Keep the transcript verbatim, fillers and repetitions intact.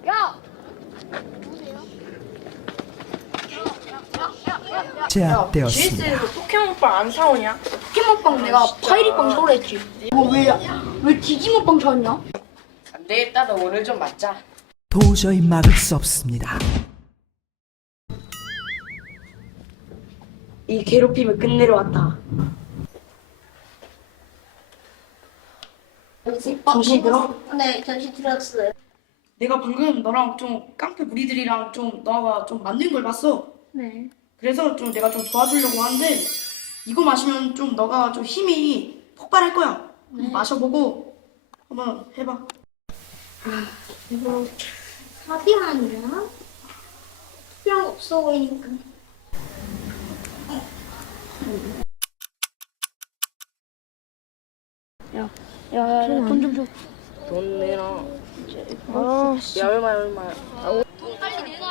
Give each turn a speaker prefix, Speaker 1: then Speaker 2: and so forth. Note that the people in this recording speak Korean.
Speaker 1: 야!
Speaker 2: 제압되었습니다.
Speaker 3: 지에스에서 포켓몬빵 안 사오냐?
Speaker 1: 포켓몬빵 내가 파이리빵 사오라 했지. 뭐 왜, 왜 디지몬빵 사왔냐?
Speaker 3: 안 되겠다. 너 오늘 좀 맞자.
Speaker 2: 도저히 막을 수 없습니다.
Speaker 3: 이 괴롭힘을 끝내러 왔다. 정신이 들어?
Speaker 1: 네, 정신 들었어요.
Speaker 3: 내가 방금 너랑 좀 깡패 무리들이랑 좀 너가 좀 만든 걸 봤어.
Speaker 1: 네.
Speaker 3: 그래서 좀 내가 좀 도와주려고 하는데 이거 마시면 좀 너가 좀 힘이 폭발할 거야.
Speaker 1: 네.
Speaker 3: 마셔보고 한번 해봐.
Speaker 1: 이거 답이 아니야? 필요 없어 보이니까. 야, 야, 돈 좀 줘.
Speaker 3: 돈 내라. 아, 야 얼마 얼마야?
Speaker 1: 돈 빨리 내놔.